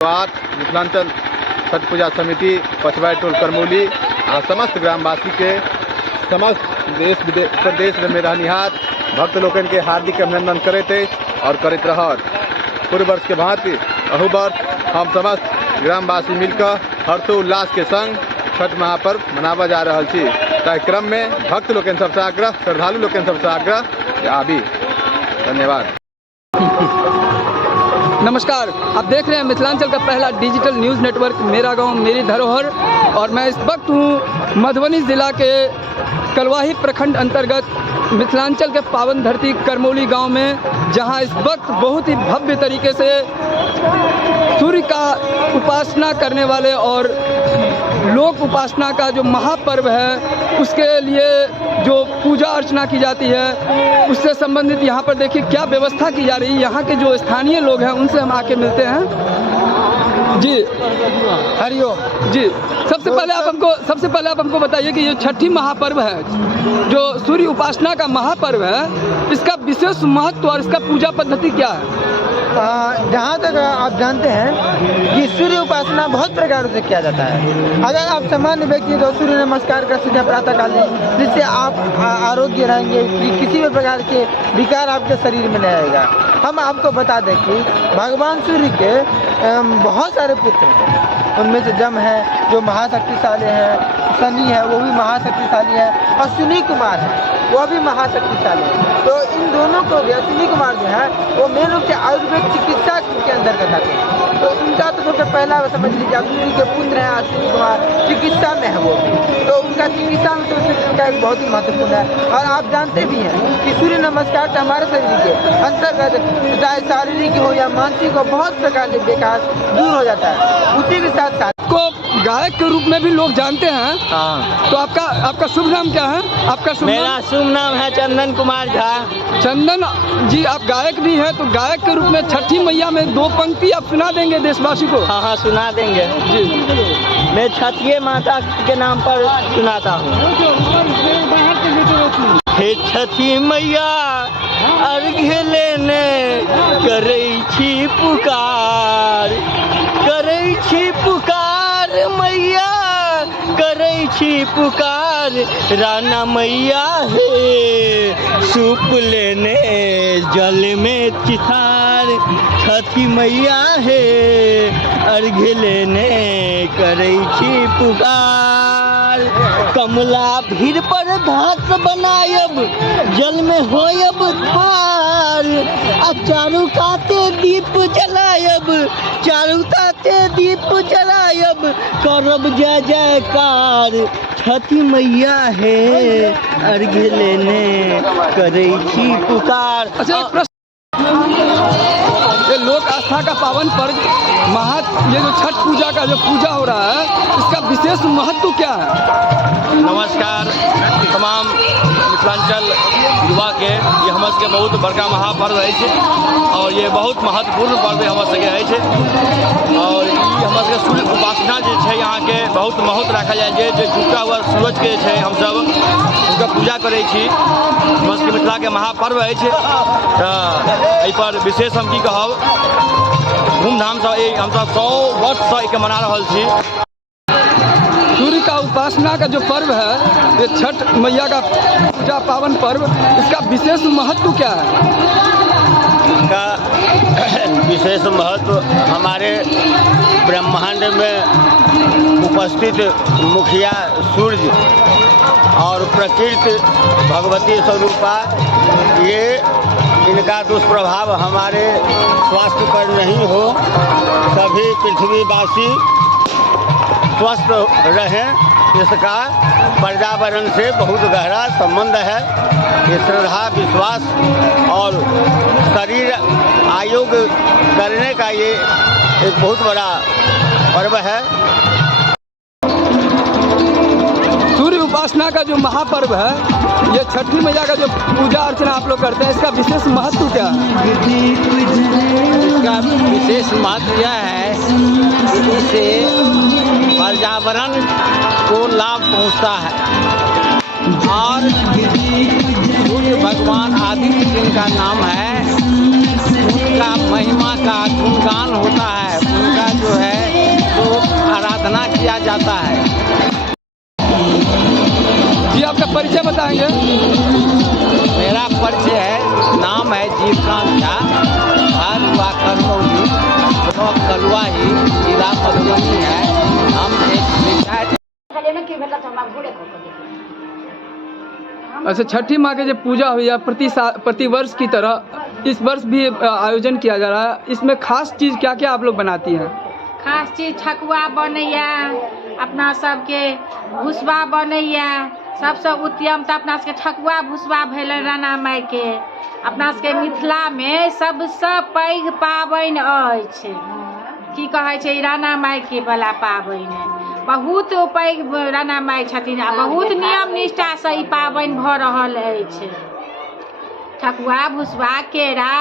मिथिलांचल छठ पूजा समिति पछवाई टोल करमौली आ समस्त ग्रामवासी के समस्त देश प्रदेश में रहनिहार भक्त लोगन के हार्दिक अभिनंदन करते और करते रहत। पूर्व वर्ष के भांति अहू वर्ष हम समस्त ग्रामवासी मिलकर हर्षोल्लास के संग छठ महापर्व मनावा जा रहा छी। कार्यक्रम में भक्त लोगन सबसे आग्रह, श्रद्धालु लोगन सबसे आग्रह आबी। धन्यवाद। नमस्कार, आप देख रहे हैं मिथिलांचल का पहला डिजिटल न्यूज़ नेटवर्क मेरा गांव मेरी धरोहर, और मैं इस वक्त हूं मधुबनी ज़िला के कलवाही प्रखंड अंतर्गत मिथिलांचल के पावन धरती करमौली गांव में, जहां इस वक्त बहुत ही भव्य तरीके से सूर्य का उपासना करने वाले और लोक उपासना का जो महापर्व है उसके लिए जो पूजा अर्चना की जाती है उससे संबंधित यहाँ पर देखिए क्या व्यवस्था की जा रही है। यहाँ के जो स्थानीय लोग हैं उनसे हम आके मिलते हैं। जी हरिओम जी। सबसे पहले आप हमको बताइए कि ये छठी महापर्व है, जो सूर्य उपासना का महापर्व है, इसका विशेष महत्व और इसका पूजा पद्धति क्या है? जहाँ तक आप जानते हैं कि सूर्य उपासना बहुत प्रकार से किया जाता है। अगर आप सामान्य व्यक्ति तो सूर्य नमस्कार कर सकते हैं प्रातःकालीन, जिससे आप आरोग्य रहेंगे, किसी भी प्रकार के विकार आपके शरीर में नहीं आएगा। हम आपको बता दें कि भगवान सूर्य के बहुत सारे पुत्र हैं। उनमें से जम है जो महाशक्तिशाली है, शनि है वो भी महाशक्तिशाली है, और अश्विनी कुमार है वो भी महाशक्तिशाली है। तो इन दोनों को भी, अश्विनी कुमार जो है वो मेन रूप से आयुर्वेद चिकित्सा के अंतर्गत आते हैं। तो इनका तो सबसे पहला समझ लीजिए, आप सूर्य के पुत्र हैं अश्विनी कुमार, चिकित्सा में है वो भी, तो उनका चिकित्सा में तो उनका एक बहुत ही महत्वपूर्ण है। और आप जानते भी हैं कि सूर्य नमस्कार से हमारे शरीर के अंतर्गत चाहे शारीरिक हो या मानसिक हो बहुत प्रकार के बेकार दूर हो जाता है। उसी के साथ साथ को गायक के रूप में भी लोग जानते हैं। हाँ। तो आपका शुभ नाम क्या है? आपका मेरा शुभ नाम है चंदन कुमार झा। चंदन जी, आप गायक भी हैं, तो गायक के रूप में छठी मैया में 2 पंक्ति आप सुना देंगे देशवासी को? हाँ सुना देंगे जी। मैं छठिये माता के नाम पर सुनाता हूँ। हे छठी मैया अर्घ्य लेने करै छी पुकार, करै छी पुकार मैया, करै छी पुकार। राना मैया हे सूप लेने जल में चितार, छठी मैया हे अर्घ्य लेने करै छी पुकार। कमला भीड़ पर घास बनायब, जल में होयब ठार, आ चारू काते दीप जलायब, चारू काते दीप जलायब, करब जय जयकार। छठी मैया है अर्घ्य लेने करै छी पुकार। अच्छा, ये लोक आस्था का पावन पर्व ये जो छठ पूजा का जो पूजा हो रहा है, इसका विशेष महत्व क्या है? नमस्कार तमाम मिथिलांचल युवा के, ये हमर सबके बहुत बड़का महापर्व है और ये बहुत महत्वपूर्ण पर्व हमर सबके है। और ये हमर सबके सूर्य उपासना जो है यहाँ के बहुत महत्व रखा जाए, जो झुका हुआ सूरज के है हम सब उनका पूजा करे छी। हमर सबके मिथिला के महापर्व है, एहि पर विशेष हम की कहब, धूमधाम से हम सब 100 वर्ष से मना रहा छी। सूर्य का उपासना का जो पर्व है, ये छठ मैया का पूजा पावन पर्व, इसका विशेष महत्व क्या है? इसका विशेष महत्व हमारे ब्रह्मांड में उपस्थित मुखिया सूर्य और प्रकृति भगवती स्वरूपा, ये इनका दुष्प्रभाव हमारे स्वास्थ्य पर नहीं हो, सभी पृथ्वीवासी स्वस्थ रहें, इसका पर्यावरण से बहुत गहरा संबंध है। ये श्रद्धा, विश्वास और शरीर आयोग करने का ये एक बहुत बड़ा पर्व है। सूर्य उपासना का जो महापर्व है, ये छठी मैया का जो पूजा अर्चना आप लोग करते हैं, इसका विशेष महत्व क्या है? इसका विशेष महत्व यह है कि इससे पर्यावरण को लाभ पहुंचता है और सूर्य भगवान आदित्य जिनका नाम है, उनका महिमा का गुणगान होता है। उनका जो है तो आराधना किया जाता है। जी, आपका परिचय बताएंगे? मेरा परिचय है, नाम है जीवकांत झा, घर हुआ करमौली, कलुआ ही, जिला मधुबनी है। हम एक अच्छा, छठी माँ के जो पूजा हुई है प्रति वर्ष की तरह इस वर्ष भी आयोजन किया जा रहा है। इसमें खास चीज़ क्या क्या आप लोग बनाती हैं? खास चीज ठकुआ बनैया, अपना सबके भुसबा बनैया। सबसे उत्तम तो अपना सबके ठकुआ भुसबा भेल राणा माई के। अपना सबके मिथिला में सबसे पैघ पाबनि अछि, की कहै छै, राणा माई के वाला पाबनि बहुत पैघ राणा माई छथिन आ बहुत नियम निष्ठा से ई पाबनि भऽ रहल अछि। ठकुआ भुसबा केरा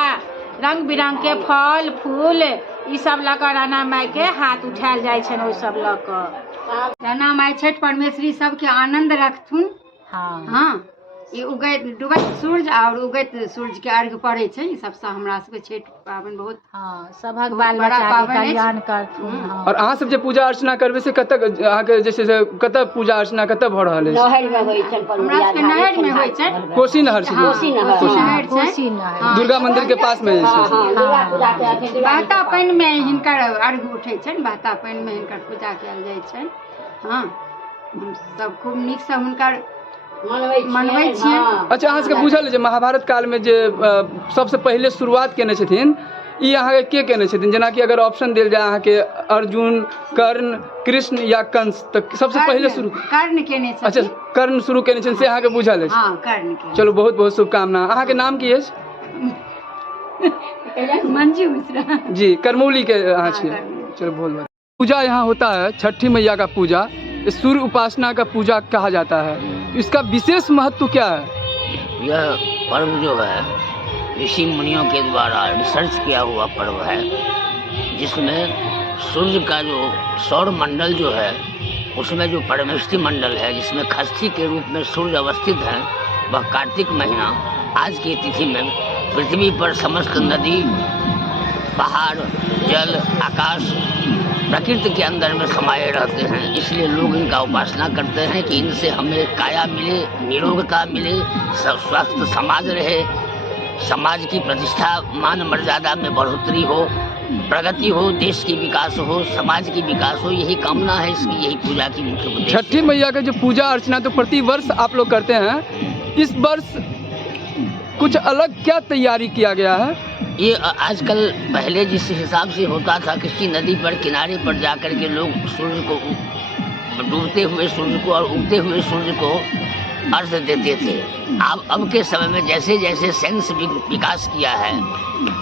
रंग बिरंग के फल फूल ई सब लऽ कऽ राणा माई के हाथ उठायल जाइ छनि। ओहि सब लऽ कऽ राणा माई छठि परमेश्वरी सबके आनंद रखथुन। हाँ, ई उगैत डूबैत सूर्य और उगैत सूर्य के अर्घ पड़ै छै। ई सबसे हमरा सबके छठि पाबनि बहुत सभक बाल बच्चा के कल्याण करथुन। और अहाँ सब जे पूजा अर्चना करबै से कतऽ अहाँके जे छै से कतऽ पूजा अर्चना कतऽ भऽ रहल अछि? नहर में होइ छै, हमरा सबके नहर में होइ छै। कोशी नहर छै, कोशी नहर दुर्गा मंदिर के पास में छै। बहता पानि में हिनकर अर्घ उठै छनि, बहता पानि में हिनकर पूजा कयल जाइ छनि। हाँ, हम सब खूब नीक से हुनकर मनबै छियै। अच्छा, अहाँ सबके बुझल है जे महाभारत काल में जे सबसे पहले शुरुआत केने छथिन ई अहाँ के केने छथिन? जेना कि अगर ऑप्शन देल जाए अहाँ के अर्जुन, कर्ण, कृष्ण या कंस, तो सबसे पहले शुरू कर्ण केने छथिन। अच्छा, कर्ण शुरू केने छथिन से अहाँ के बुझल है? हाँ, कर्ण के। चलो, बहुत बहुत शुभकामना। अहाँ के नाम की है? मंजू मिश्रा जी, करमौली के अहाँ छियै। चलो, बहुत बहुत। पूजा यहाँ होता है छठी मैया का पूजा, सूर्य उपासना का पूजा कहा जाता है। इसका विशेष महत्व क्या है? यह पर्व जो है ऋषि मुनियों के द्वारा रिसर्च किया हुआ पर्व है, जिसमें सूर्य का जो सौर मंडल जो है उसमें जो परमेष्टि मंडल है जिसमें खष्ठी के रूप में सूर्य अवस्थित है, वह कार्तिक महीना आज की तिथि में पृथ्वी पर समस्त नदी, पहाड़, जल, आकाश प्रकृति के अंदर में समाये रहते हैं। इसलिए लोग इनका उपासना करते हैं कि इनसे हमें काया मिले, निरोगता मिले, स्वस्थ समाज रहे, समाज की प्रतिष्ठा मान मर्यादा में बढ़ोतरी हो, प्रगति हो, देश की विकास हो, समाज की विकास हो। यही कामना है इसकी, यही पूजा की मुख्य उद्देश्य। छठी मैया का जो पूजा अर्चना तो प्रति वर्ष आप लोग करते हैं, इस वर्ष कुछ अलग क्या तैयारी किया गया है? ये आजकल पहले जिस हिसाब से होता था, किसी नदी पर किनारे पर जाकर के लोग सूर्य को डूबते हुए सूर्य को और उगते हुए सूर्य को अर्घ देते थे। अब के समय में जैसे जैसे साइंस विकास किया है,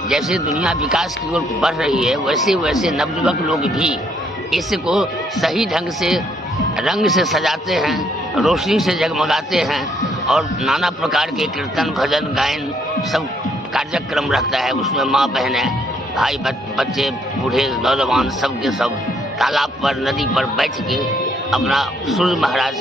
जैसे दुनिया विकास की ओर बढ़ रही है, वैसे वैसे नवयुवक लोग भी इसको सही ढंग से रंग से सजाते हैं, रोशनी से जगमगाते हैं और नाना प्रकार के कीर्तन, भजन, गायन सब कार्यक्रम रहता है। उसमें माँ बहनें, भाई, बच्चे, बूढ़े, नौजवान सब के सब तालाब पर, नदी पर बैठ के अपना सूर्य महाराज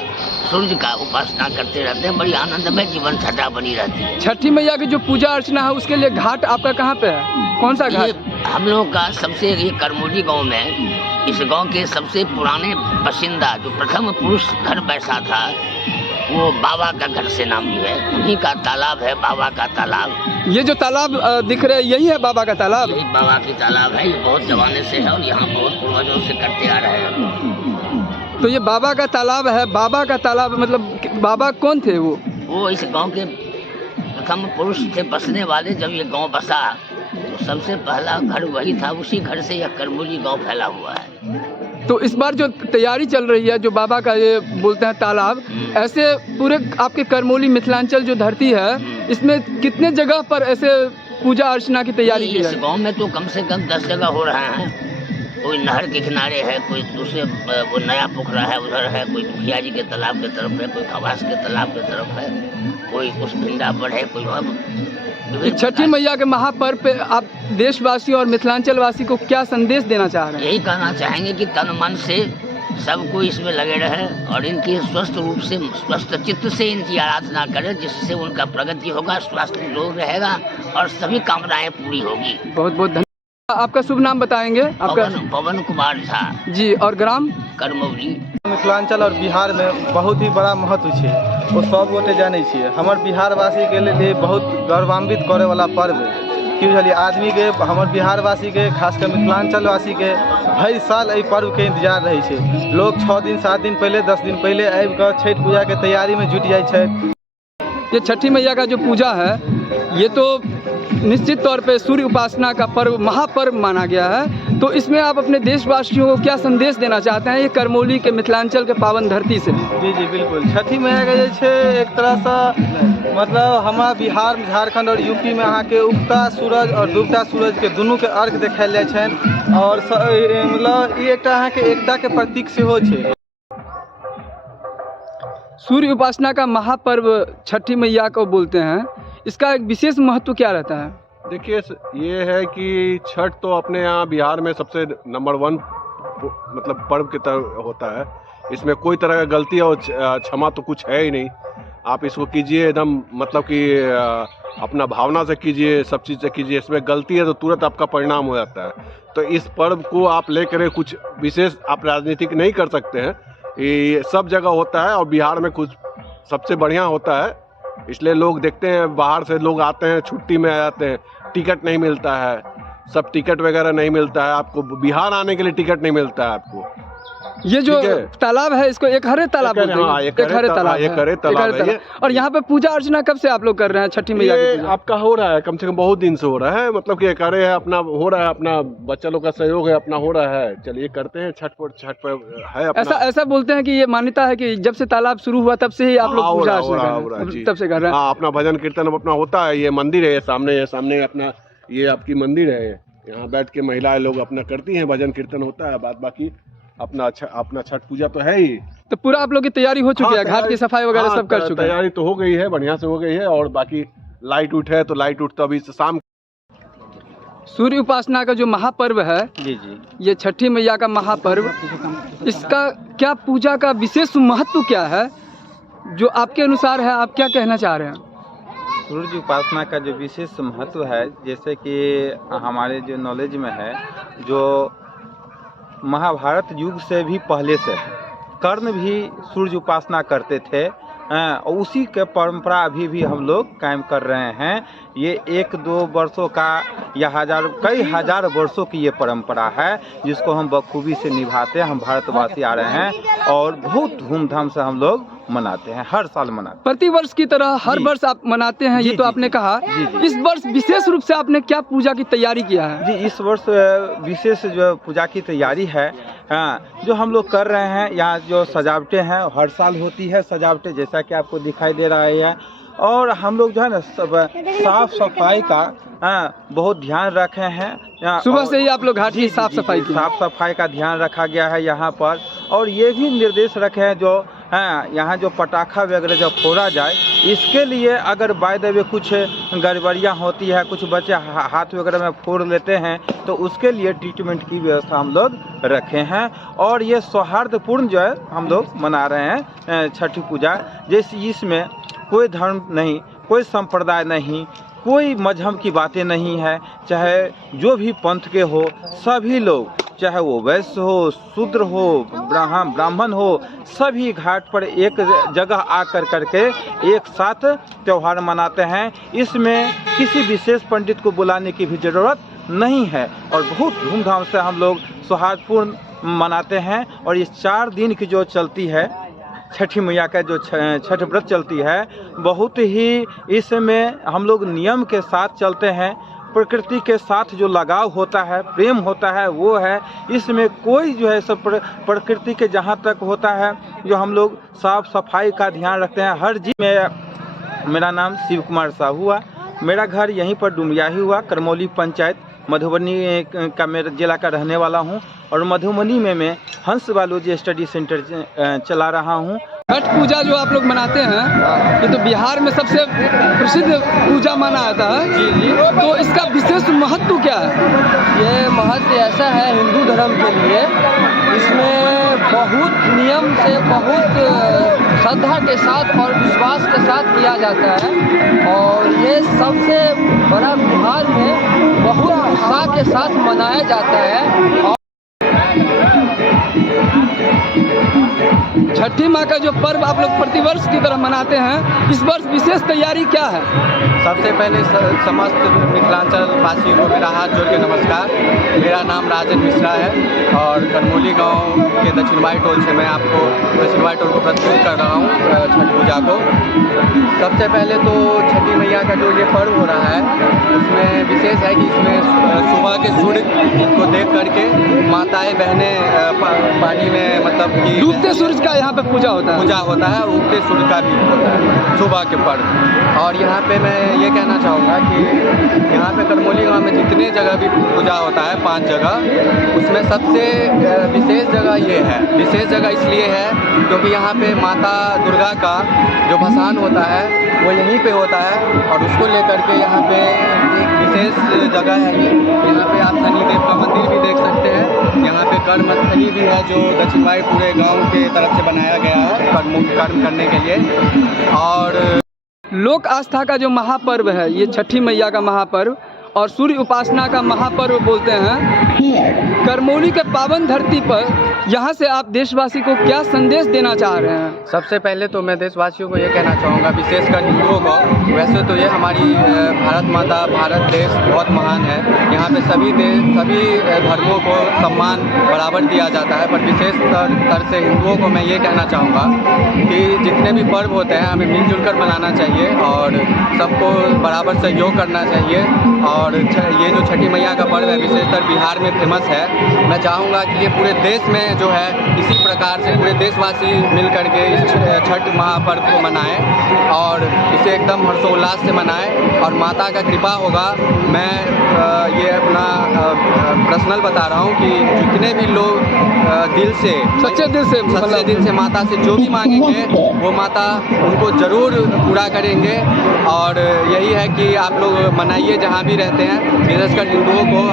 सूर्य का उपासना करते रहते हैं। बड़ी आनंदमय जीवन छठा बनी रहती है। छठी मैया की जो पूजा अर्चना है उसके लिए घाट आपका कहाँ पे है? कौन सा घाट? हम लोग का सबसे ये करमौली गांव में, इस गांव के सबसे पुराने बाशिंदा जो प्रथम पुरुष घर बैठा था वो बाबा का घर से नाम भी है, उन्हीं का तालाब है बाबा का तालाब। ये जो तालाब दिख रहा है यही है बाबा का तालाब? यही बाबा की तालाब है। ये बहुत जमाने से है और यहाँ बहुत पूर्वजों से करते आ रहे हैं। तो ये बाबा का तालाब है। बाबा का तालाब मतलब बाबा कौन थे? वो इस गांव के प्रथम पुरुष थे बसने वाले। जब ये गांव बसा तो सबसे पहला घर वही था, उसी घर से यह करमौली गांव फैला हुआ है। तो इस बार जो तैयारी चल रही है, जो बाबा का ये बोलते हैं तालाब, ऐसे पूरे आपके करमौली मिथिलांचल जो धरती है, इसमें कितने जगह पर ऐसे पूजा अर्चना की तैयारी की है? इस गांव में तो कम से कम 10 जगह हो रहा है। कोई नहर के किनारे है, कोई दूसरे वो नया पोखरा है उधर है, कोई मुखिया जी के तालाब के तरफ है, कोई खवास के तालाब के तरफ है, कोई उस भिंडा पर है, कोई छठी मैया के महापर्व पे आप देशवासी और मिथिलांचल वासी को क्या संदेश देना चाह रहे हैं? यही कहना चाहेंगे कि तन मन से सब कोई इसमें लगे रहे और इनकी स्वस्थ रूप से, स्वस्थ चित्त से इनकी आराधना करें, जिससे उनका प्रगति होगा, स्वास्थ्य रोग रहेगा और सभी कामनाएं पूरी होगी। बहुत बहुत आपका शुभ नाम बताएंगे? आपका पवन कुमार झा जी, और ग्राम करमौली। मिथिलांचल और बिहार में बहुत ही बड़ा महत्व है, वो सब गोटे जाने छिए। हमार बिहारवासी के लिए बहुत गौरवान्वित करे वाला पर्व है कि बुझलिए आदमी के, हमार बिहारवासी के, खासकर मिथिलांचलवासी के हर साल एहि पर्व के इंतजार रहे छै। लोग 6 दिन 7 दिन पहले 10 दिन पहले आबि कऽ छठि पूजा के तैयारी में जुट जाइ छै। ये छठी मैया का जो पूजा है ये तो निश्चित तौर पे सूर्य उपासना का पर्व, महापर्व माना गया है। तो इसमें आप अपने देशवासियों को क्या संदेश देना चाहते हैं ये करमौली के मिथिलांचल के पावन धरती से? जी जी बिल्कुल, छठी मैया के जे छै एक तरह से मतलब हमारा बिहार, झारखंड और यूपी में अहाँ के उगता सूरज और डूबता सूरज के दुनू के अर्घ देखायल जाइ छनि और मतलब ई एकटा अहाँ के एकता के प्रतीक सेहो छै। सूर्य उपासना का महापर्व छठी मैया को बोलते हैं, इसका एक विशेष महत्व क्या रहता है? देखिए, ये है कि छठ तो अपने यहाँ बिहार में सबसे नंबर 1 मतलब पर्व की तरह होता है। इसमें कोई तरह की गलती और क्षमा तो कुछ है ही नहीं। आप इसको कीजिए एकदम मतलब कि अपना भावना से कीजिए, सब चीज़ से कीजिए। इसमें गलती है तो तुरंत आपका परिणाम हो जाता है। तो इस पर्व को आप लेकर कुछ विशेष आप राजनीतिक नहीं कर सकते हैं, ये सब जगह होता है और बिहार में कुछ सबसे बढ़िया होता है। इसलिए लोग देखते हैं, बाहर से लोग आते हैं, छुट्टी में आ जाते हैं, टिकट नहीं मिलता है, सब टिकट वगैरह नहीं मिलता है। आपको बिहार आने के लिए टिकट नहीं मिलता है आपको। ये जो तालाब है इसको एक हरे तालाब बोलते हैं। हाँ, एक हरे तालाब है ये। और यहाँ पे पूजा अर्चना कब से आप लोग कर रहे हैं छठी मैया की पूजा? आपका हो रहा है कम से कम बहुत दिन से हो रहा है, मतलब कि एक हरे है अपना हो रहा है, अपना बच्चा लोग का सहयोग है, अपना हो रहा है। चलिए करते हैं, छठ पर है अपना। ऐसा बोलते हैं कि ये मान्यता है कि जब से तालाब शुरू हुआ तब से ही आप लोग पूजा अर्चना तब से कर रहे हैं। हाँ, अपना भजन कीर्तन अपना होता है। ये मंदिर है, सामने अपना ये आपकी मंदिर है, यहाँ बैठ के महिलाएं लोग अपना करती हैं, भजन कीर्तन होता है। बाद बाकी अपना छठ पूजा तो है ही। तो पूरा आप लोग की तैयारी हो चुकी है, घाट की सफाई वगैरह सब कर चुके हैं? तैयारी तो हो गई है, बढ़िया से हो गई है। और बाकी लाइट उठ है तो लाइट उठ तो अभी शाम। सूर्य उपासना का जो महापर्व है जी जी, ये छठी मैया का महापर्व, इसका क्या पूजा का विशेष महत्व क्या है जो आपके अनुसार है, आप क्या कहना चाह रहे हैं? सूर्य उपासना का जो विशेष महत्व है, जैसे कि हमारे जो नॉलेज में है, जो महाभारत युग से भी पहले से कर्ण भी सूर्य उपासना करते थे और उसी के परंपरा अभी भी हम लोग कायम कर रहे हैं। ये 1-2 वर्षों का या कई हजार वर्षों की ये परंपरा है जिसको हम बखूबी से निभाते हैं। हम भारतवासी आ रहे हैं और बहुत धूमधाम से हम लोग मनाते हैं, हर साल मनाते हैं। प्रति वर्ष की तरह हर वर्ष आप मनाते हैं, ये तो आपने कहा। इस वर्ष विशेष रूप से आपने क्या पूजा की तैयारी किया है? जी, इस वर्ष विशेष जो पूजा की तैयारी है जो हम लोग कर रहे हैं, यहाँ जो सजावटें हैं हर साल होती है सजावटें, जैसा कि आपको दिखाई दे रहा है। और हम लोग जो है ना साफ सफाई का बहुत ध्यान रखे हैं। सुबह से ही आप लोग घाट की साफ सफाई का ध्यान रखा गया है यहाँ पर। और ये भी निर्देश रखे हैं जो यहाँ जो पटाखा वगैरह जब फोड़ा जाए, इसके लिए अगर बाय द वे कुछ गड़बड़ियाँ होती है, कुछ बच्चे हाथ वगैरह में फोड़ लेते हैं, तो उसके लिए ट्रीटमेंट की व्यवस्था हम लोग रखे हैं। और ये सौहार्दपूर्ण जो है हम लोग मना रहे हैं छठी पूजा। जैसे इसमें कोई धर्म नहीं, कोई संप्रदाय नहीं, कोई मजहब की बातें नहीं है, चाहे जो भी पंथ के हो, सभी लोग, चाहे वो वैश्य हो, शूद्र हो, ब्राह्मण हो, सभी घाट पर एक जगह आकर करके एक साथ त्यौहार मनाते हैं। इसमें किसी विशेष पंडित को बुलाने की भी ज़रूरत नहीं है और बहुत धूमधाम से हम लोग सौहार्दपूर्ण मनाते हैं। और ये 4 दिन की जो चलती है छठी मैया का जो छठ व्रत चलती है, बहुत ही इसमें हम लोग नियम के साथ चलते हैं। प्रकृति के साथ जो लगाव होता है, प्रेम होता है, वो है। इसमें कोई जो है सब प्रकृति के जहाँ तक होता है, जो हम लोग साफ सफाई का ध्यान रखते हैं हर चीज़ में। मेरा नाम शिव कुमार साहू हुआ, मेरा घर यहीं पर डुमरिया ही हुआ, करमौली पंचायत मधुबनी का मेरा जिला का रहने वाला हूं। और मधुबनी में मैं हंस बायोलॉजी स्टडी सेंटर चला रहा हूं। छठ पूजा जो आप लोग मनाते हैं, ये तो बिहार में सबसे प्रसिद्ध पूजा माना जाता है, तो इसका विशेष महत्व क्या है? ये महत्व ऐसा है हिंदू धर्म के लिए, इसमें बहुत नियम से, बहुत श्रद्धा के साथ और विश्वास के साथ किया जाता है। और ये सबसे बड़ा बिहार में बहुत उत्साह के साथ मनाया जाता है। और छठी माँ का जो पर्व आप लोग प्रतिवर्ष की तरह मनाते हैं, इस वर्ष विशेष तैयारी क्या है? सबसे पहले समस्त मिथिलांचल वासियों को मेरा हाथ जोड़ के नमस्कार। मेरा नाम राजन मिश्रा है और करमौली गांव के दक्षिणवाई टोल से मैं आपको दक्षिणवाई टोल को प्रस्तुत कर रहा हूं छठ पूजा को। सबसे पहले तो छठी मैया का जो ये पर्व हो रहा है उसमें विशेष है कि इसमें सुबह के सूर्य को देख करके माताएं बहनें पानी में मतलब कि डूबते सूरज का यहाँ पे पूजा होता है और उगते सूर्य का भी होता है सुबह के पर्व। और यहाँ पे मैं ये कहना चाहूँगा कि यहाँ पे करमौली गांव में जितने जगह भी पूजा होता है 5 जगह, उसमें सबसे विशेष जगह ये है। विशेष जगह इसलिए है क्योंकि यहाँ पे माता दुर्गा का जो भसान होता है वो यहीं पे होता है और उसको लेकर के यहाँ पे एक विशेष जगह है। यहाँ पे आप शनिदेव का मंदिर भी देख सकते हैं। यहाँ पे कर्मस्थली भी है जो दक्षिणवाई पूरे गांव के तरफ से बनाया गया है कर्म करने के लिए। और लोक आस्था का जो महापर्व है ये छठी मैया का महापर्व और सूर्य उपासना का महापर्व बोलते हैं। करमौली के पावन धरती पर यहाँ से आप देशवासी को क्या संदेश देना चाह रहे हैं? सबसे पहले तो मैं देशवासियों को ये कहना चाहूँगा, विशेषकर हिंदुओं को। वैसे तो ये हमारी भारत माता, भारत देश बहुत महान है। यहाँ पे सभी धर्मों को सम्मान बराबर दिया जाता है, पर विशेष तौर से हिंदुओं को मैं ये कहना चाहूँगा कि जितने भी पर्व होते हैं हमें मिलजुल कर मनाना चाहिए और सबको बराबर सहयोग करना चाहिए। और ये जो छठी मैया का पर्व है विशेषकर बिहार में फेमस है। मैं चाहूँगा कि ये पूरे देश में जो है इसी प्रकार से पूरे देशवासी मिल करके इस छठ महापर्व को मनाएं और इसे एकदम हर्षोल्लास से मनाएं और माता का कृपा होगा। मैं ये अपना पर्सनल बता रहा हूँ कि जितने भी लोग सच्चे दिल से माता से जो भी मांगेंगे वो माता उनको ज़रूर पूरा करेंगे। और यही है कि आप लोग मनाइए जहाँ भी रहते हैं। विशेषकर हिंदुओं को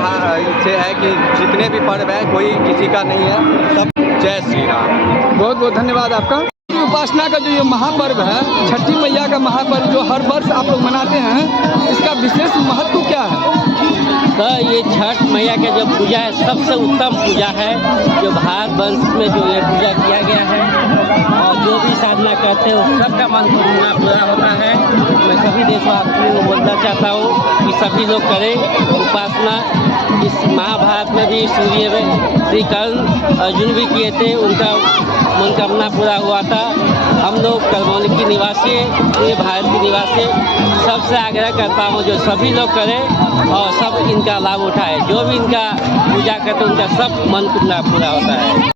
इससे है कि जितने भी पर्व है कोई किसी का नहीं है, सब जय श्री राम। बहुत बहुत धन्यवाद आपका। उपासना का जो ये महापर्व है छठी मैया का महापर्व जो हर वर्ष आप लोग मनाते हैं, इसका विशेष महत्व क्या है? तो ये छठ मैया का जो पूजा है सबसे उत्तम पूजा है जो भारत वर्ष में जो ये पूजा किया गया है और जो भी साधना करते हैं वो सबका मनोकामना पूरा होता है। मैं सभी देशवासियों को बोलना चाहता हूँ कि सभी लोग करें उपासना। इस महाभारत में भी सूर्य में श्री कर्ण अर्जुन भी किए थे, उनका मनोकामना पूरा हुआ था। हम लोग करमौली की निवासी पूरे भारत के निवासी सबसे आग्रह करता हूँ जो सभी लोग करें और सब इनका लाभ उठाए। जो भी इनका पूजा करते उनका सब मनोकामना पूरा होता है।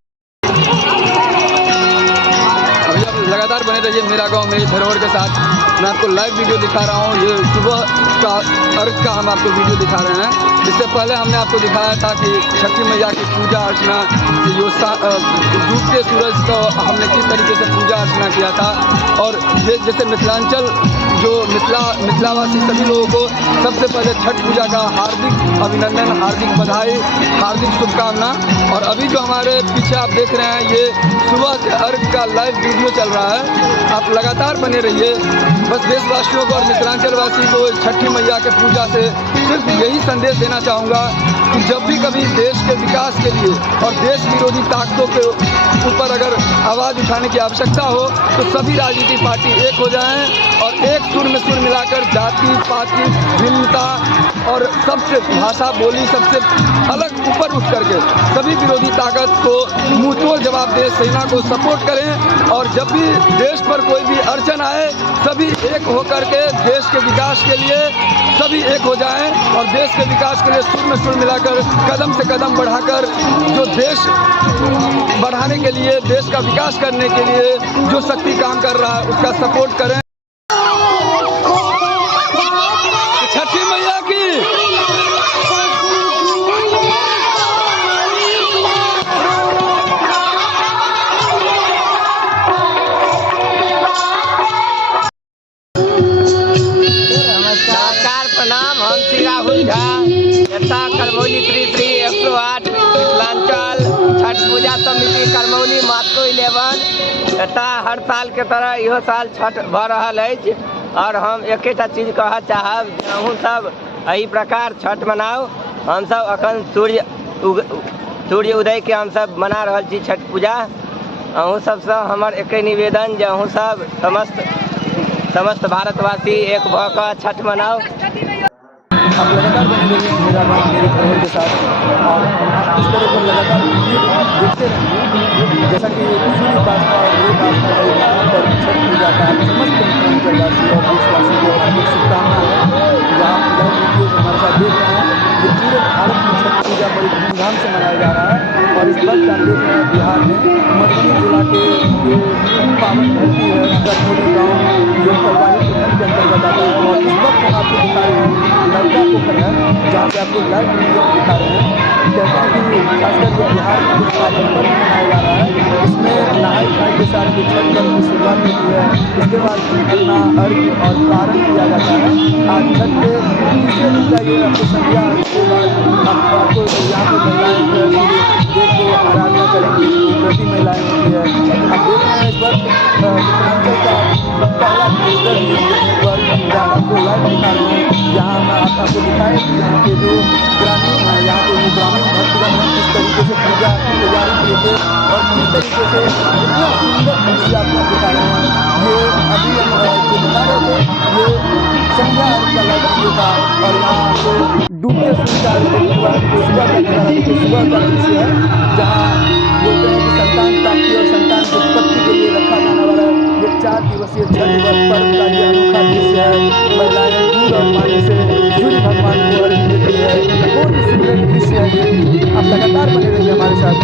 अभी आप लगातार बने रहिए मेरा गांव मेरी धरोहर के साथ। मैं आपको लाइव वीडियो दिखा रहा हूँ। ये सुबह का अर्घ का हम आपको वीडियो दिखा रहे हैं। इससे पहले हमने आपको दिखाया था कि छठी मैया की पूजा अर्चना जो डूबते सूरज को हमने किस तरीके से पूजा अर्चना किया था। और ये जैसे मिथिलांचल जो मिथिलावासी सभी लोगों को सबसे पहले छठ पूजा का हार्दिक अभिनंदन, हार्दिक बधाई, हार्दिक शुभकामना। और अभी जो हमारे पीछे आप देख रहे हैं ये सुबह के अर्घ का लाइव वीडियो चल रहा है। आप लगातार बने रहिए। बस देशवासियों को और मिथिलांचल वासी को छठी मैया के पूजा से सिर्फ यही संदेश देना चाहूँगा कि जब भी कभी देश के विकास के लिए और देश विरोधी ताकतों के ऊपर अगर आवाज़ उठाने की आवश्यकता हो तो सभी राजनीतिक पार्टी एक हो जाएं और एक सुर में सुर मिलाकर जाति पाति भिन्नता और सबसे भाषा बोली सबसे अलग ऊपर उठ करके सभी विरोधी ताकत को मुंहतोड़ जवाब दे, सेना को सपोर्ट करें। और जब भी देश पर कोई भी अड़चन आए सभी एक होकर के देश के विकास के लिए सभी एक हो जाएं और देश के विकास के लिए सुर में सुर मिलाकर कदम से कदम बढ़ाकर जो देश बढ़ाने के लिए, देश का विकास करने के लिए जो शक्ति काम कर रहा है उसका सपोर्ट करें। छठी मैया की प्रणाम। हम श्री राहुल झा, यथा करमौली 33108 मिथिलांचल छठ पूजा समिति करमौली मास्को 11 यथा हर साल के तरह इहो साल छठ भऽ रहल अछि और हम एकेटा चीज कह चाहब अहूँ सब एही प्रकार छठ मनाओ। हम सब अखन सूर्य उदय के हम सब मना रहल छी छठ पूजा। अहूँ सबसे हमर एके निवेदन जे अहूँ सब समस्त भारतवासी एक भऽ कऽ छठ मनाओ। आप लगातार बने रहिए मेरा गाँव मेरे धरोहर के साथ और इस तरह को लगातार देखते रहेंगे जैसा कि सूर्य उपासना और वेद उपासना का एक महापर्व छठ पूजा का समस्त मिथिलांचलवासी और देशवासी को हार्दिक शुभकामना है। जहाँ आप वीडियो हमारे साथ देख रहे हैं ये पूरे भारत में छठ पूजा बड़ी धूमधाम से मनाया जा रहा है और इस वक्त आप देख रहे हैं बिहार में मधुबनी जिला के ये पावन धरती है करमौली गाँव जो कलवाही प्रखंड के अंतर्गत आता है और इस वक्त आपको दिखा रहे हैं नर्मदा पोखर है जहाँ पे आपको लाइव वीडियो दिखा रहे हैं। कहते हैं कि खासकर जो बिहार में कुछ पावन पर्व मनाया जा रहा है इसमें नहाई खाई के साथ जो छठ पर्व की शुरुआत होती है इसके बाद अपना अर्घ्य और प्रारंभ किया जाता है। आज छठ के तीसरे दिन का ये आपको संध्या के बाद आपको यहाँ पर महिलाएं देव को आराधना करेंगी प्रति महिलाएं होती है। आप देख रहे हैं इस वक्त मिथिलांचल का पहला डिजिटल न्यूज़ नेटवर्क जहाँ आपको लाइव दिखा रहे हैं। यहाँ आपको दिखाए कि यहाँ के जो ग्रामीण हैं यहाँ के जो ग्रामीण भक्तगण हैं किस तरीके से पूजा की तैयारी किए थे और किस तरीके से इतना सुंदर दृश्य आपको दिखा रहे हैं। ये अभी हम जो बता रहे थे ये संध्या का लाइव वीडियो था और यहाँ आपको डूबते सूर्य के बाद सुबह का नजारा देखिए। सुबह का दृश्य है जहाँ बोलते हैं कि संतान प्राप्ति और संतान की उत्पत्ति के लिए रखा जाने वाला ये 4 दिवसीय छठ पर्व का ये अनोखा दृश्य है। महिलाएं दूध और पानी से सूर्य भगवान को अर्घ्य देती है। बहुत ही सुंदर दृश्य है ये। आप लगातार बने रहिए हमारे साथ।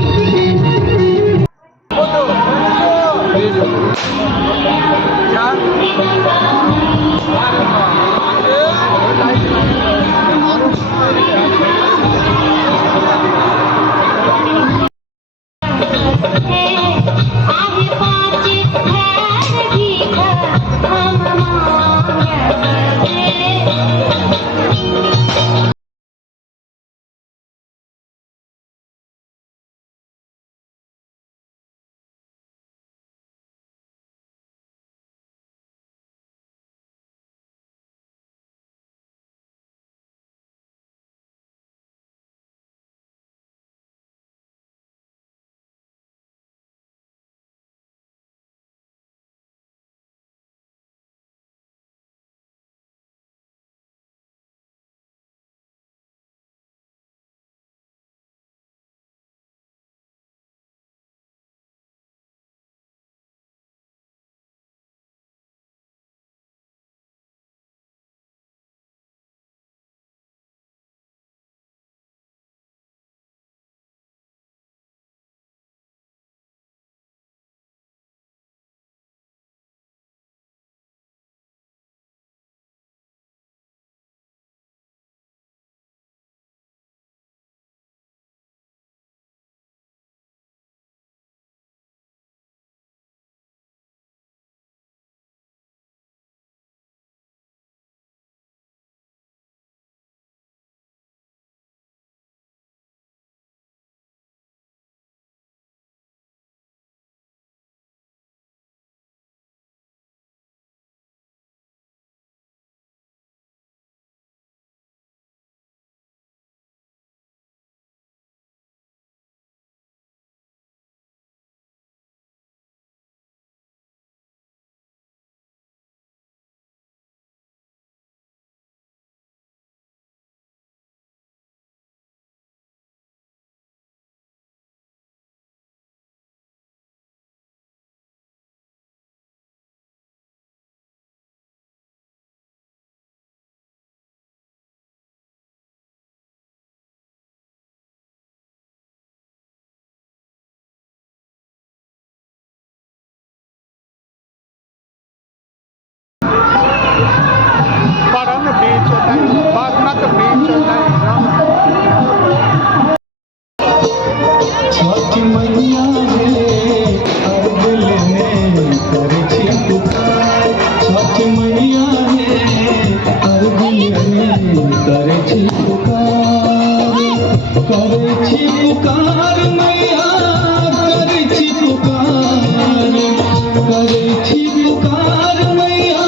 करे छी पुकार मैया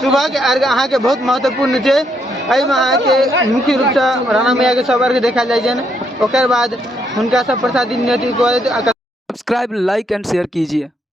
सुबह के अर्घ अहाँ के बहुत महत्वपूर्ण छै। एहिमे अहाँके मुख्य रूपसँ राणा मैया के सब अर्घ देखा जाइ छनि, ओकर बाद हुनका सब प्रसादी नीति सब्सक्राइब, लाइक एंड शेयर कीजिए।